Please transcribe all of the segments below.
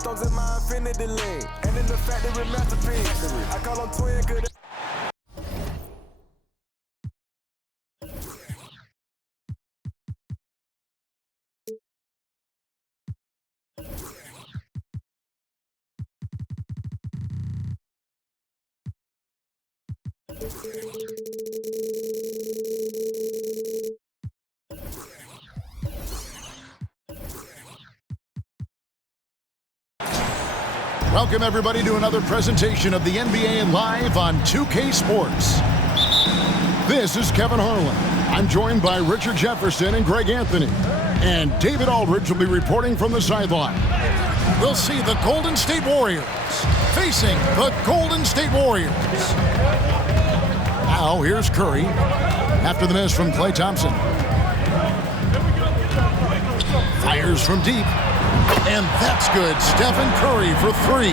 stones in my infinity lane. And in the factory masterpiece. I call them twin good. Welcome, everybody, to another presentation of the NBA Live on 2K Sports. This is Kevin Harlan. I'm joined by Richard Jefferson and Greg Anthony. And David Aldridge will be reporting from the sideline. We'll see the Golden State Warriors facing the Golden State Warriors. Now, here's Curry after the miss from Klay Thompson. Fires from deep. And that's good. Stephen Curry for three.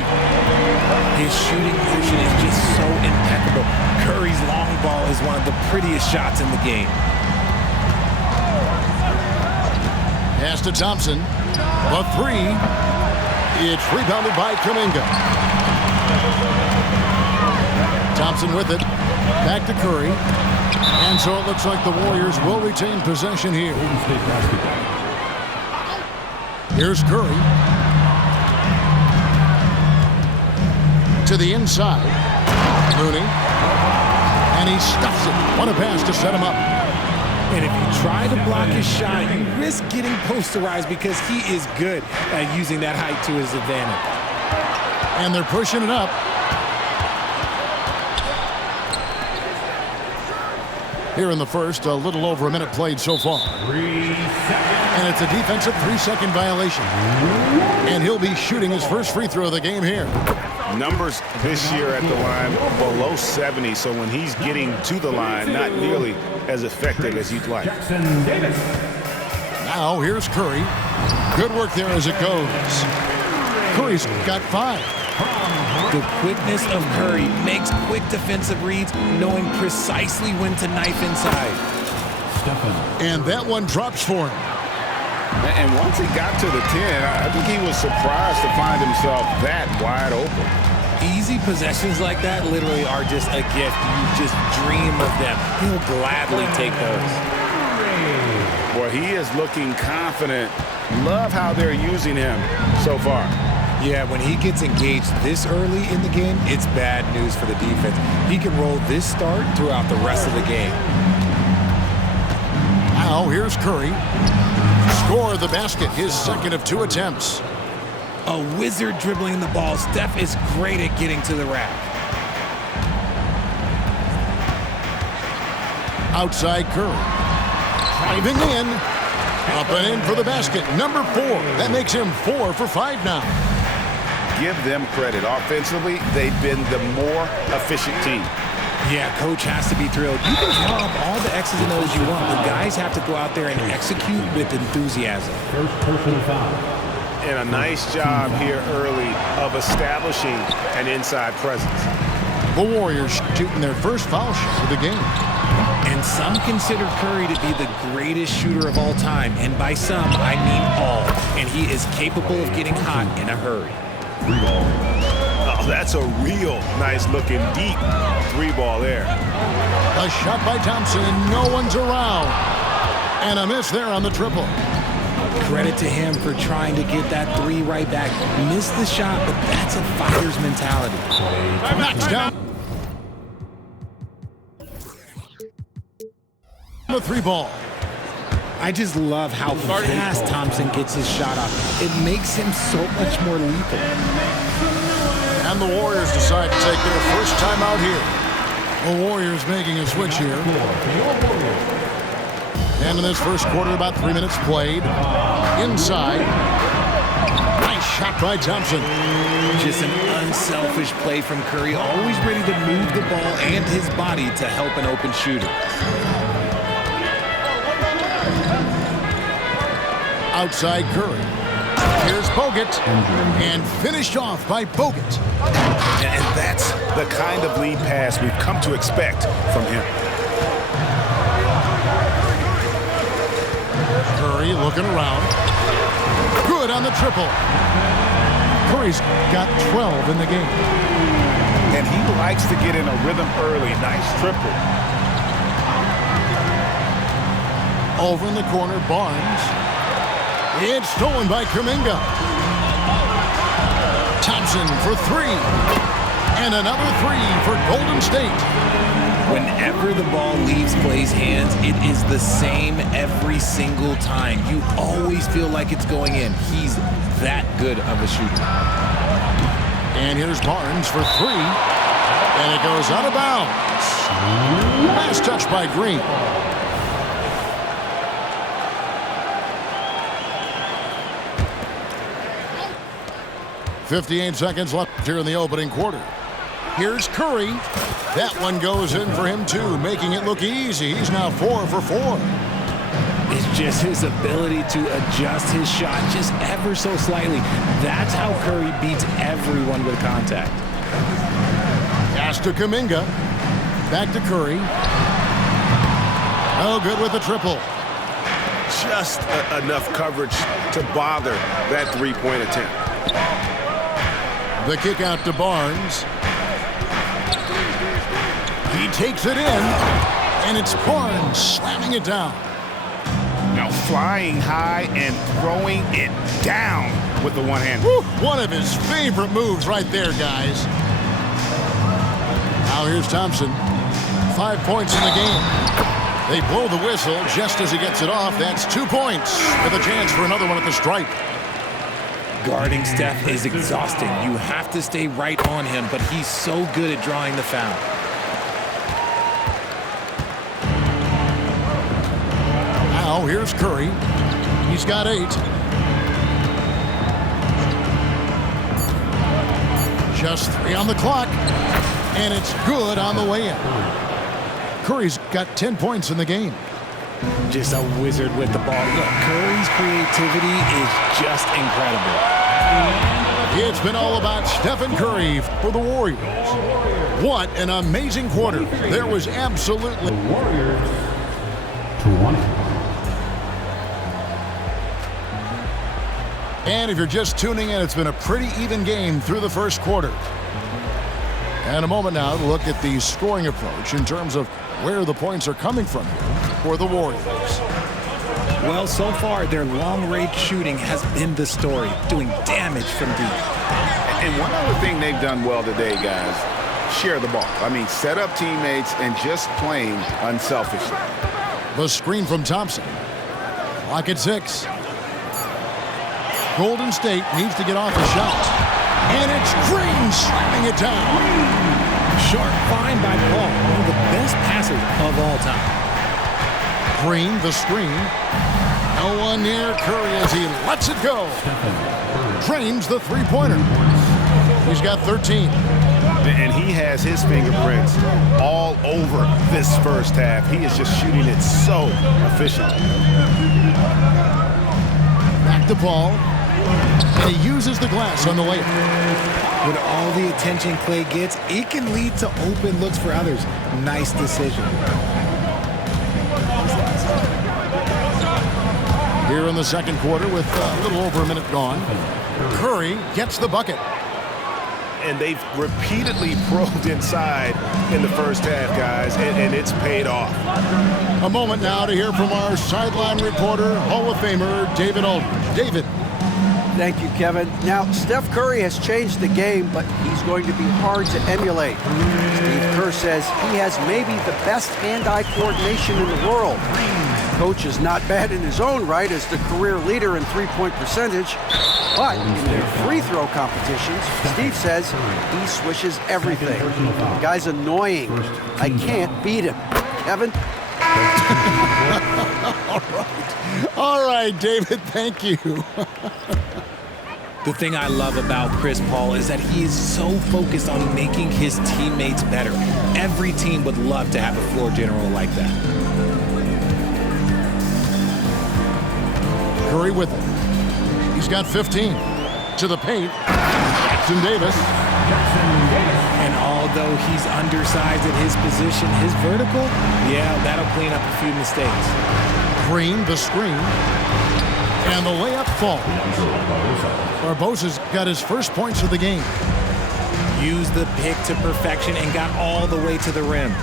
His shooting motion is just so impeccable. Curry's long ball is one of the prettiest shots in the game. Pass to Thompson. A three. It's rebounded by Kuminga. Thompson with it. Back to Curry. And so it looks like the Warriors will retain possession here. Here's Curry. To the inside. Looney. And he stuffs it. What a pass to set him up. And if you try to block his shot, you risk getting posterized because he is good at using that height to his advantage. And they're pushing it up. Here in the first, a little over a minute played so far. 3 seconds. And it's a defensive 3-second violation. And he'll be shooting his first free throw of the game here. Numbers this year at the line below 70, so when he's getting to the line, not nearly as effective as you'd like. Jackson Davis. Now here's Curry. Good work there as it goes. Curry's got 5. The quickness of Curry makes quick defensive reads, knowing precisely when to knife inside. And that one drops for him. And once he got to the 10, I think he was surprised to find himself that wide open. Easy possessions like that literally are just a gift. You just dream of them. He'll gladly take those. Boy, he is looking confident. Love how they're using him so far. Yeah, when he gets engaged this early in the game, it's bad news for the defense. He can roll this start throughout the rest of the game. Now here's Curry. Score the basket, his second of 2 attempts. A wizard dribbling the ball. Steph is great at getting to the rack. Outside Curry. Driving in. Up and in for the basket. Number 4. That makes him 4 for 5 now. Give them credit. Offensively, they've been the more efficient team. Yeah, coach has to be thrilled. You can draw up all the X's and O's you want. The guys have to go out there and execute with enthusiasm. First personal foul. And a nice job here early of establishing an inside presence. The Warriors shooting their first foul shot of the game. And some consider Curry to be the greatest shooter of all time. And by some, I mean all. And he is capable of getting hot in a hurry. Oh, that's a real nice-looking deep 3-ball there. A shot by Thompson, and no one's around. And a miss there on the triple. Credit to him for trying to get that 3 right back. Missed the shot, but that's a fighter's mentality. Knocks down the 3-ball. I just love how fast Thompson gets his shot off. It makes him so much more lethal. And the Warriors decide to take their first time out here. The Warriors making a switch here. And in this first quarter, about 3 minutes played. Inside. Nice shot by Thompson. Just an unselfish play from Curry, always ready to move the ball and his body to help an open shooter. Outside Curry. Here's Bogut. And finished off by Bogut. And that's the kind of lead pass we've come to expect from him. Curry looking around. Good on the triple. Curry's got 12 in the game. And he likes to get in a rhythm early. Nice triple. Over in the corner, Barnes. It's stolen by Kuminga. Thompson for three. And another three for Golden State. Whenever the ball leaves Clay's hands, it is the same every single time. You always feel like it's going in. He's that good of a shooter. And here's Barnes for three. And it goes out of bounds. Last touch by Green. .58 seconds left here in the opening quarter. Here's Curry. That one goes in for him, too, making it look easy. He's now 4 for 4. It's just his ability to adjust his shot just ever so slightly. That's how Curry beats everyone with contact. Pass to Kuminga. Back to Curry. Oh, good with the triple. Just enough coverage to bother that three-point attempt. The kick out to Barnes. He takes it in, and it's Barnes slamming it down. Now flying high and throwing it down with the one hand. Woo, one of his favorite moves right there, guys. Now here's Thompson. 5 points in the game. They blow the whistle just as he gets it off. That's 2 points with a chance for another one at the stripe. Guarding Steph is exhausting. You have to stay right on him, but he's so good at drawing the foul. Now here's Curry. He's got 8. Just 3 on the clock. And it's good on the way in. Curry's got 10 points in the game. Just a wizard with the ball. Look, Curry's creativity is just incredible. It's been all about Stephen Curry for the Warriors. What an amazing quarter. There was absolutely... Warriors 20. And if you're just tuning in, it's been a pretty even game through the first quarter. And a moment now to look at the scoring approach in terms of where the points are coming from for the Warriors. Well, so far, their long-range shooting has been the story, doing damage from deep. And one other thing they've done well today, guys, share the ball. I mean, set up teammates and just playing unselfishly. The screen from Thompson. Clock at 6. Golden State needs to get off a shot. And it's Green slamming it down. Sharp find by Paul, one of the best passers of all time. Green, the screen. No one near Curry as he lets it go. Drains the three-pointer. He's got 13. And he has his fingerprints all over this first half. He is just shooting it so efficiently. Back to Paul. And he uses the glass on the layup. With all the attention Clay gets, it can lead to open looks for others. Nice decision. Here in the second quarter with a little over a minute gone, Curry gets the bucket. And they've repeatedly probed inside in the first half, guys, and it's paid off. A moment now to hear from our sideline reporter, Hall of Famer David Aldridge. David. Thank you, Kevin. Now, Steph Curry has changed the game, but he's going to be hard to emulate. Steve Kerr says he has maybe the best hand-eye coordination in the world. Coach is not bad in his own right as the career leader in three-point percentage, but in their free throw competitions, Steve says he swishes everything. The guy's annoying. I can't beat him. Kevin? All right, David, thank you. The thing I love about Chris Paul is that he is so focused on making his teammates better. Every team would love to have a floor general like that. Curry with it. He's got 15. To the paint. Jackson Davis. And although he's undersized at his position, his vertical, yeah, that'll clean up a few mistakes. Green, the screen. And the layup falls. Barbosa's got his first points of the game. Used the pick to perfection and got all the way to the rim.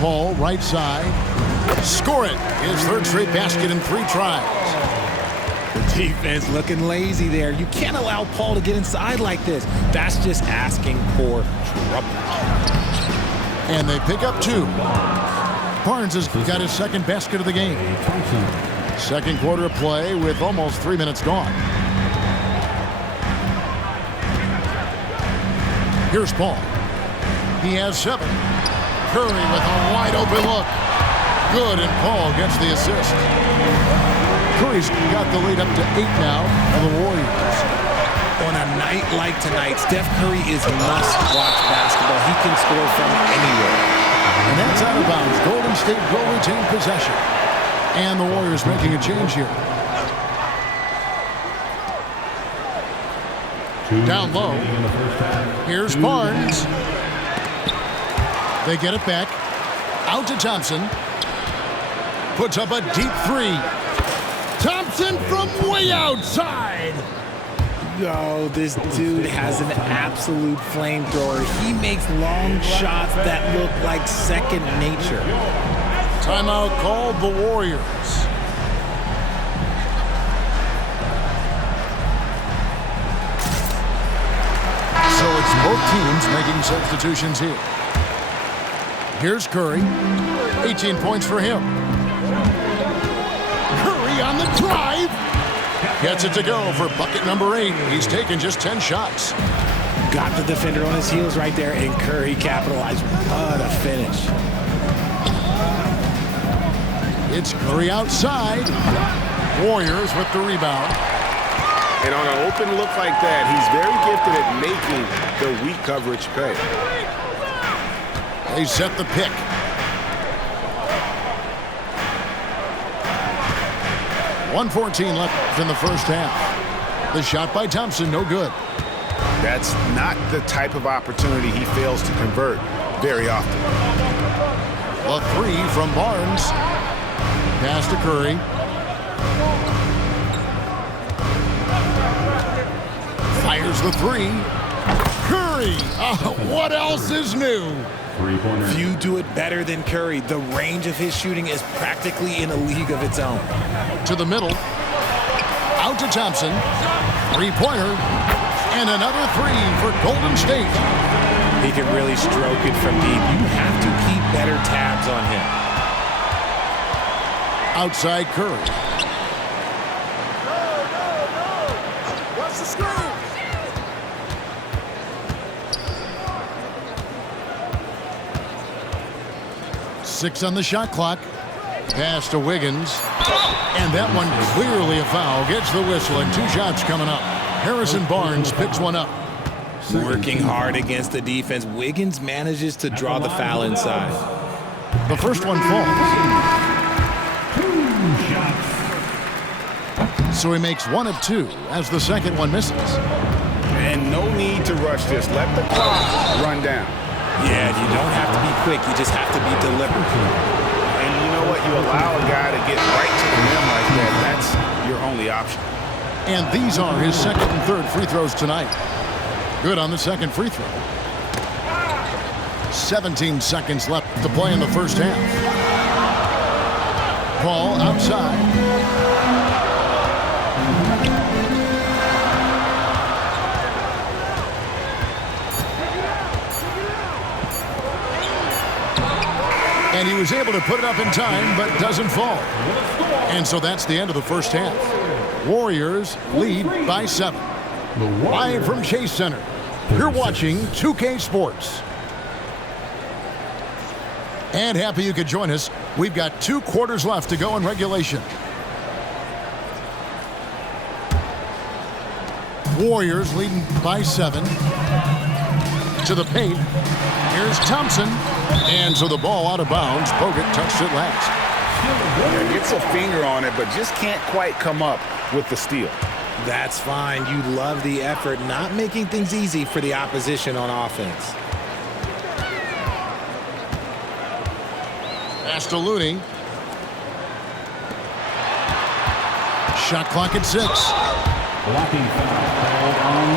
Paul, right side. Score it. His third straight basket in 3 tries. The defense looking lazy there. You can't allow Paul to get inside like this. That's just asking for trouble. And they pick up 2. Barnes has got his second basket of the game. Second quarter of play with almost 3 minutes gone. Here's Paul. He has 7. Curry with a wide open look. Good, and Paul gets the assist. Curry's got the lead up to 8 now for the Warriors. On a night like tonight, Steph Curry is must-watch basketball. He can score from anywhere. And that's out of bounds. Golden State will retain possession. And the Warriors making a change here. Down low. Here's Barnes. They get it back. Out to Thompson. Puts up a deep 3. Thompson from way outside. Yo, this dude has an absolute flamethrower. He makes long shots that look like second nature. Timeout called the Warriors. So it's both teams making substitutions here. Here's Curry. 18 points for him. Curry on the drive. Gets it to go for bucket number 8. He's taken just 10 shots. Got the defender on his heels right there, and Curry capitalized. What a finish. It's Curry outside. Warriors with the rebound. And on an open look like that, he's very gifted at making the weak coverage pay. They set the pick. .114 left in the first half. The shot by Thompson, no good. That's not the type of opportunity he fails to convert very often. A 3 from Barnes. Pass to Curry. Fires the 3. Curry! What else is new? Few do it better than Curry. The range of his shooting is practically in a league of its own. To the middle. Out to Thompson. 3-pointer. And another 3 for Golden State. He can really stroke it from deep. You have to keep better tabs on him. Outside Curry. What's the screen? Six on the shot clock. Pass to Wiggins. And that one clearly a foul. Gets the whistle and 2 shots coming up. Harrison Barnes picks one up. Working hard against the defense. Wiggins manages to draw the foul inside. The first one falls. So he makes 1 of 2 as the second one misses. And no need to rush this. Let the clock run down. Yeah, you don't have to be quick. You just have to be deliberate. And you know what? You allow a guy to get right to the rim like that. That's your only option. And these are his second and third free throws tonight. Good on the second free throw. 17 seconds left to play in the first half. Paul outside. And he was able to put it up in time, but doesn't fall. And so that's the end of the first half. Warriors lead by 7. Live from Chase Center, you're watching 2K Sports. And happy you could join us. We've got 2 quarters left to go in regulation. Warriors leading by 7. To the paint. Here's Thompson. And so the ball out of bounds. Bogut touched it last. Yeah, gets a finger on it, but just can't quite come up with the steal. That's fine. You love the effort, not making things easy for the opposition on offense. Pass to Looney. Shot clock at 6. Blocking foul called on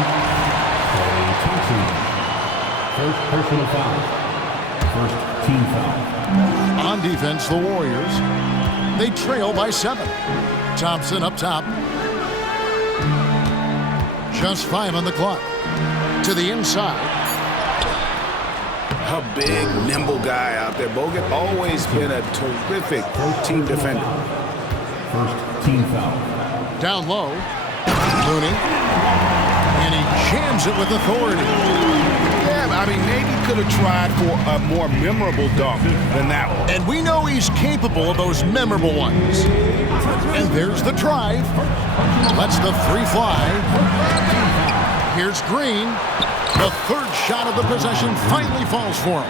Klay Thompson. First personal foul. First team foul. On defense, the Warriors. They trail by 7. Thompson up top. Just 5 on the clock. To the inside. A big, nimble guy out there. Bogut always been a terrific team defender. First team foul. Down low. Looney. And he jams it with authority. Yeah, I mean, maybe could have tried for a more memorable dunk than that one. And we know he's capable of those memorable ones. And there's the drive. Lets the 3 fly. Here's Green. The third shot of the possession finally falls for him.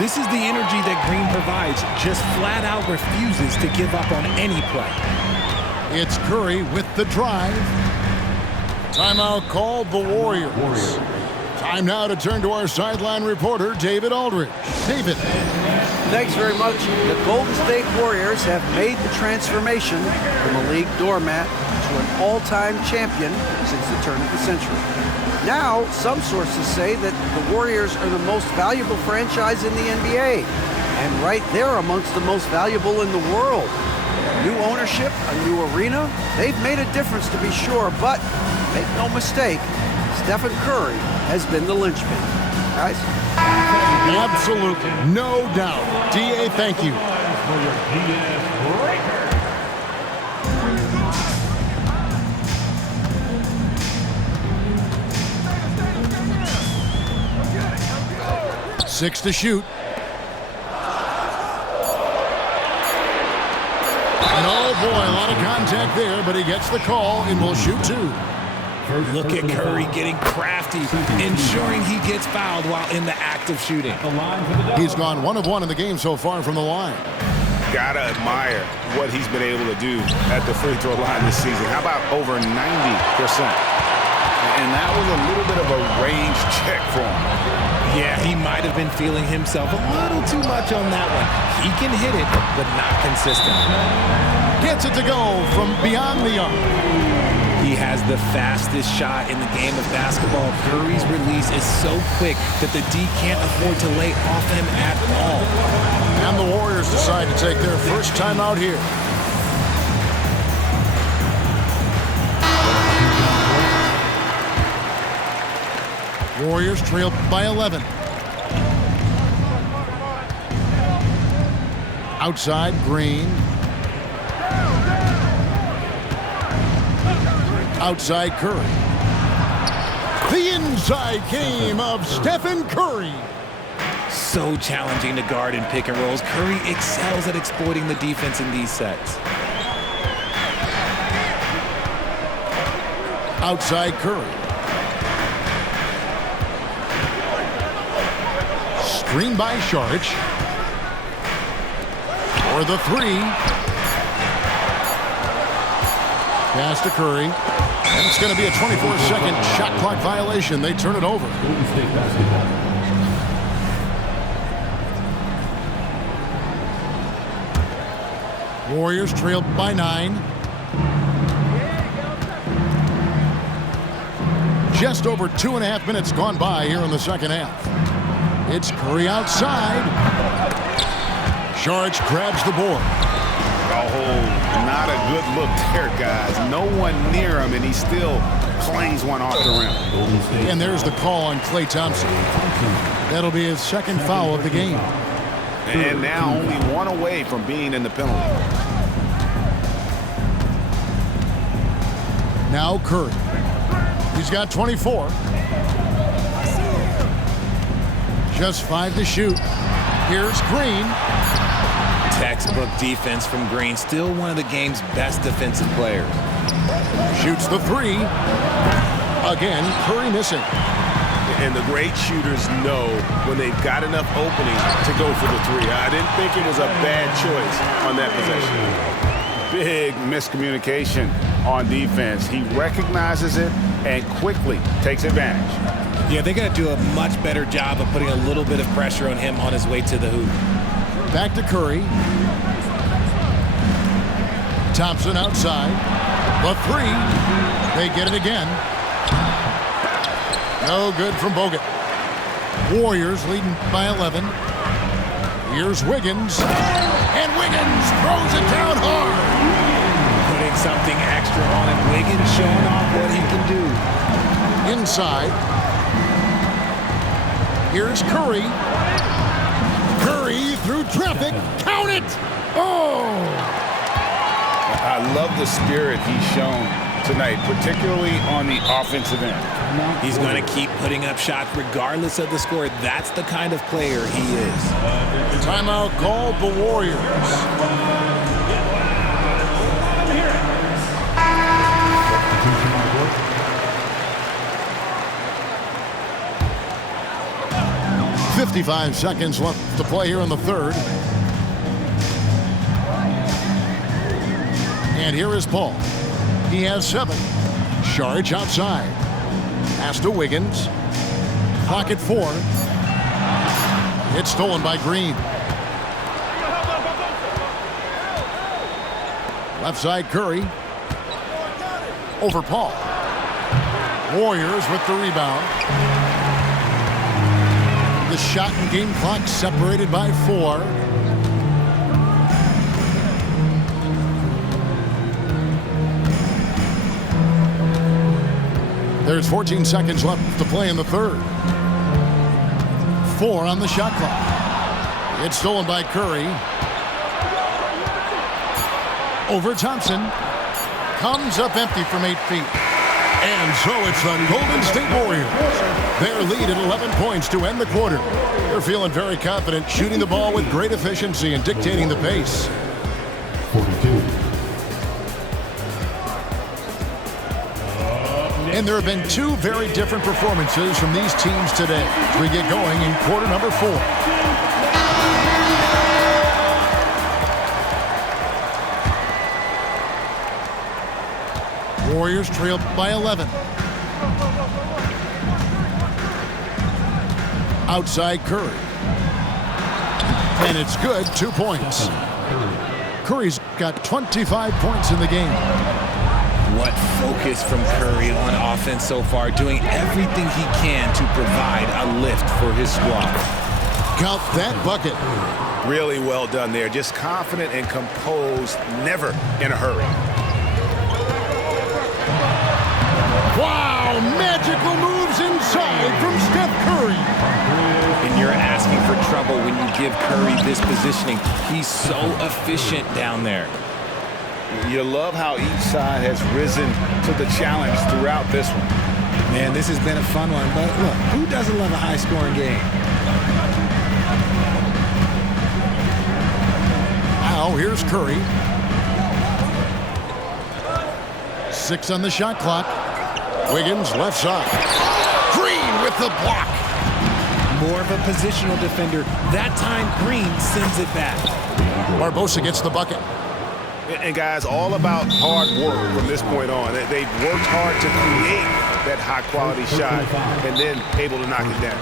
This is the energy that Green provides. Just flat out refuses to give up on any play. It's Curry with the drive. Timeout called the Warriors. Time now to turn to our sideline reporter, David Aldridge. David. Thanks very much. The Golden State Warriors have made the transformation from a league doormat to an all-time champion since the turn of the century. Now, some sources say that the Warriors are the most valuable franchise in the NBA, and right there amongst the most valuable in the world. New ownership, a new arena, they've made a difference to be sure, but make no mistake, Stephen Curry has been the linchpin. Guys? Absolutely, no doubt. D.A., thank you. DS Breaker. 6 to shoot. And oh boy, a lot of contact there, but he gets the call and will shoot 2. Look at Curry getting crafty, ensuring he gets fouled while in the act of shooting. He's gone 1 of 1 in the game so far from the line. Gotta admire what he's been able to do at the free throw line this season. How about over 90%? And that was a little bit of a range check for him. Yeah, he might have been feeling himself a little too much on that one. He can hit it, but not consistent. Gets it to go from beyond the arc. He has the fastest shot in the game of basketball. Curry's release is so quick that the D can't afford to lay off him at all. And the Warriors decide to take their first time out here. Warriors trail by 11. Outside, Green. Outside, Curry. The inside game of Stephen Curry. So challenging to guard in pick and rolls. Curry excels at exploiting the defense in these sets. Outside, Curry. Screen by Saric. For the 3. Pass to Curry. And it's going to be a 24-second shot clock violation. They turn it over. Golden State basketball. Warriors trail by 9. Just over 2.5 minutes gone by here in the second half. It's Curry outside. Saric grabs the board. Oh, not a good look there, guys. No one near him, and he still clangs one off the rim. And there's the call on Klay Thompson. That'll be his second foul of the game. And now only 1 away from being in the penalty. Now Curry. He's got 24. Just 5 to shoot. Here's Green. Textbook defense from Green. Still one of the game's best defensive players. Shoots the 3. Again, Curry missing. And the great shooters know when they've got enough opening to go for the 3. I didn't think it was a bad choice on that possession. Big miscommunication on defense. He recognizes it and quickly takes advantage. Yeah, they got to do a much better job of putting a little bit of pressure on him on his way to the hoop. Back to Curry. Thompson outside. The three. They get it again. No good from Bogut. Warriors leading by 11. Here's Wiggins. And Wiggins throws it down hard. Putting something extra on it. Wiggins showing off what he can do. Inside. Here's Curry. Curry through traffic. Count it! Oh! I love the spirit he's shown tonight, particularly on the offensive end. He's going to keep putting up shots regardless of the score. That's the kind of player he is. Timeout called the Warriors. Substitution on court. 55 seconds left to play here in the third. And here is Paul. He has 7. Saric outside. Pass to Wiggins. Clock at 4. It's stolen by Green. Left side Curry. Over Paul. Warriors with the rebound. The shot and game clock separated by 4. There's 14 seconds left to play in the third. 4 on the shot clock. It's stolen by Curry. Over Thompson. Comes up empty from 8 feet. And so it's the Golden State Warriors. Their lead at 11 points to end the quarter. They're feeling very confident, shooting the ball with great efficiency and dictating the pace. 42. And there have been 2 very different performances from these teams today as we get going in quarter number 4. Warriors trail by 11. Outside Curry. And it's good, 2 points. Curry's got 25 points in the game. What focus from Curry on offense so far, doing everything he can to provide a lift for his squad. Count that bucket. Really well done there. Just confident and composed, never in a hurry. Wow, magical moves inside from Steph Curry. And you're asking for trouble when you give Curry this positioning. He's so efficient down there. You love how each side has risen to the challenge throughout this one. Man, this has been a fun one, but look, who doesn't love a high-scoring game? Now here's Curry. 6 on the shot clock. Wiggins left side. Green with the block. More of a positional defender. That time, Green sends it back. Barbosa gets the bucket. And guys, all about hard work from this point on. They've worked hard to create that high-quality shot and then able to knock it down.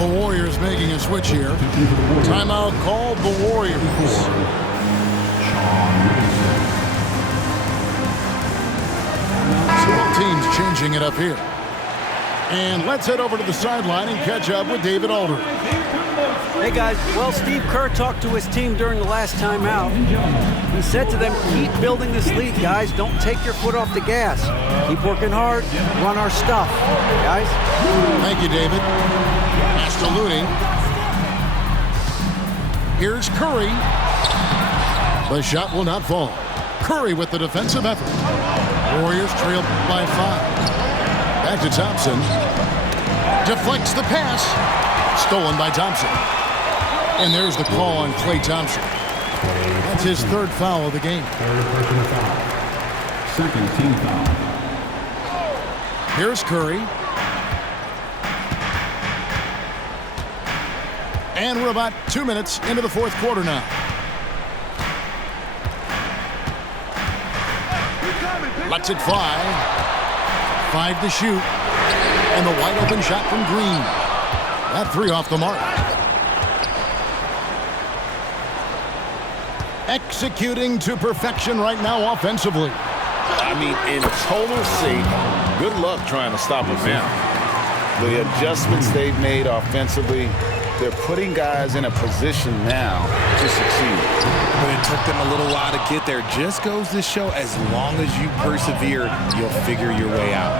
The Warriors making a switch here. Timeout called the Warriors. So both teams changing it up here. And let's head over to the sideline and catch up with David Aldridge. Hey guys, well, Steve Kerr talked to his team during the last timeout. He said to them, keep building this lead, guys. Don't take your foot off the gas. Keep working hard, run our stuff, guys. Thank you, David. Pass to Looney. Here's Curry. The shot will not fall. Curry with the defensive effort. Warriors trail by 5. Back to Thompson. Deflects the pass. Stolen by Thompson. And there's the call on Klay Thompson. That's his 3rd foul of the game. Third personal foul. Second team foul. Here's Curry. And we're about 2 minutes into the 4th quarter now. Lets it fly. 5 to shoot. And the wide open shot from Green. That 3 off the mark. Executing to perfection right now offensively. I mean, in total sync. Good luck trying to stop him now. The adjustments they've made offensively, they're putting guys in a position now to succeed. But it took them a little while to get there. Just goes to show, as long as you persevere, you'll figure your way out.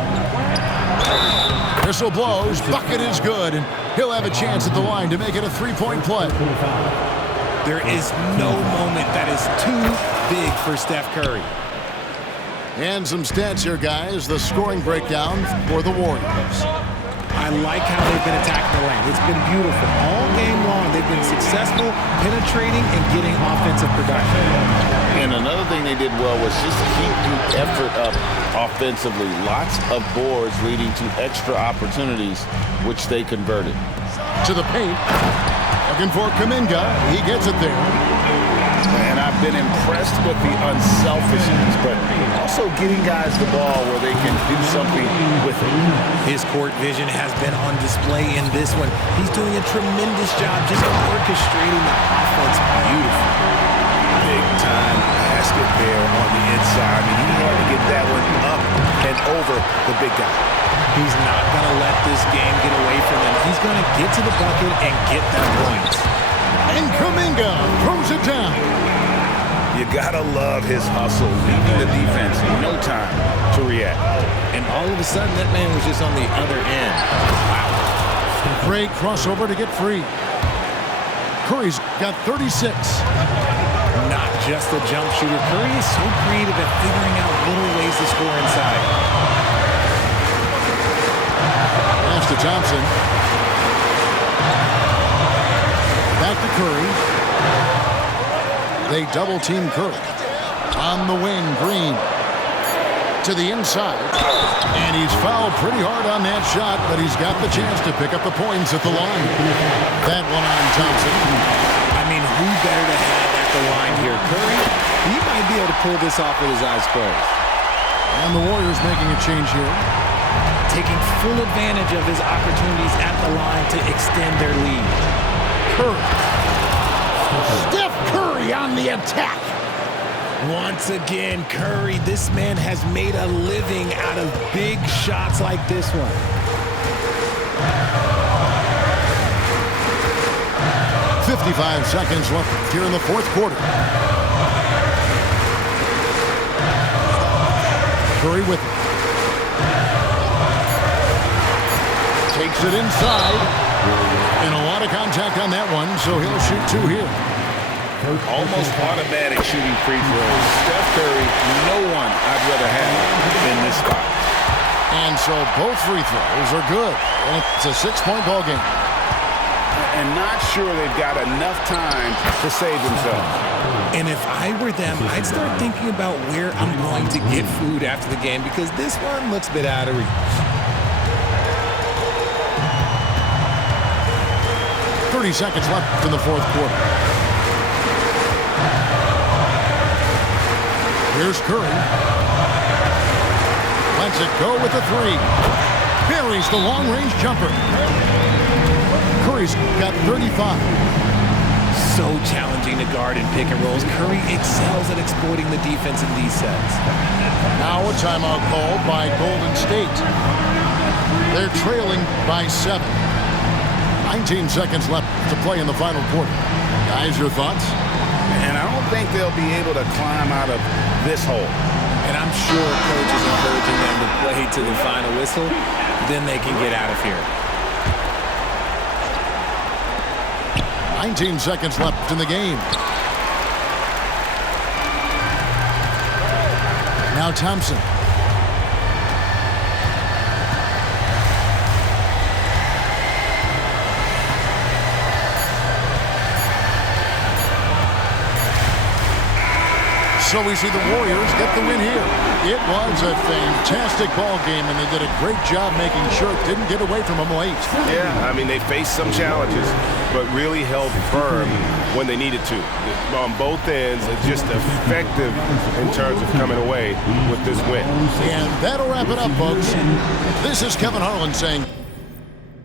Whistle blows, bucket is good, and he'll have a chance at the line to make it a three-point play. There is no moment that is too big for Steph Curry. And some stats here, guys. The scoring breakdown for the Warriors. I like how they've been attacking the lane. It's been beautiful. All game long, they've been successful penetrating and getting offensive production. And another thing they did well was just keep the effort up offensively. Lots of boards leading to extra opportunities, which they converted. To the paint. Looking for Kuminga. He gets it there. And I've been impressed with the unselfishness, but also getting guys the ball where they can do something with it. His court vision has been on display in this one. He's doing a tremendous job just orchestrating the offense beautifully. Big time basket there on the inside. I mean, he had to get that one up and over the big guy. He's not going to let this game get away from him. He's going to get to the bucket and get them points. And Kuminga throws it down. You gotta love his hustle, leaving the defense in no time to react. And all of a sudden, that man was just on the other end. Wow. Great crossover to get free. Curry's got 36. Not just a jump shooter. Curry is so creative at figuring out little ways to score inside. Pass to Thompson. Back to Curry. They double-team Curry. On the wing, Green. To the inside. And he's fouled pretty hard on that shot, but he's got the chance to pick up the points at the line. That one on Thompson. I mean, who better to have at the line here? Curry, he might be able to pull this off with his eyes closed. And the Warriors making a change here. Taking full advantage of his opportunities at the line to extend their lead. Curry. Steph Curry on the attack. Once again, Curry, this man has made a living out of big shots like this one. .55 seconds left here in the fourth quarter. Curry with it. Takes it inside. And a lot of contact on that one, so he'll shoot two here. Almost automatic shooting free throws. Steph Curry, no one I'd rather have in this spot. And so both free throws are good. And it's a 6-point ball game. And not sure they've got enough time to save themselves. And if I were them, I'd start thinking about where I'm going to get food after the game, because this one looks a bit out of reach. 30 seconds left in the fourth quarter. Here's Curry. Lets it go with the three. Buries the long-range jumper. Curry's got 35. So challenging to guard in pick and rolls. Curry excels at exploiting the defense in these sets. Now a timeout called by Golden State. They're trailing by 7. 19 seconds left to play in the final quarter. Guys, your thoughts? And I don't think they'll be able to climb out of this hole. And I'm sure coach is encouraging them to play to the final whistle. Then they can get out of here. 19 seconds left in the game. Now Thompson. So we see the Warriors get the win here. It was a fantastic ball game, and they did a great job making sure it didn't get away from them late. Yeah, I mean, they faced some challenges, but really held firm when they needed to. On both ends, just effective in terms of coming away with this win. And that'll wrap it up, folks. This is Kevin Harlan saying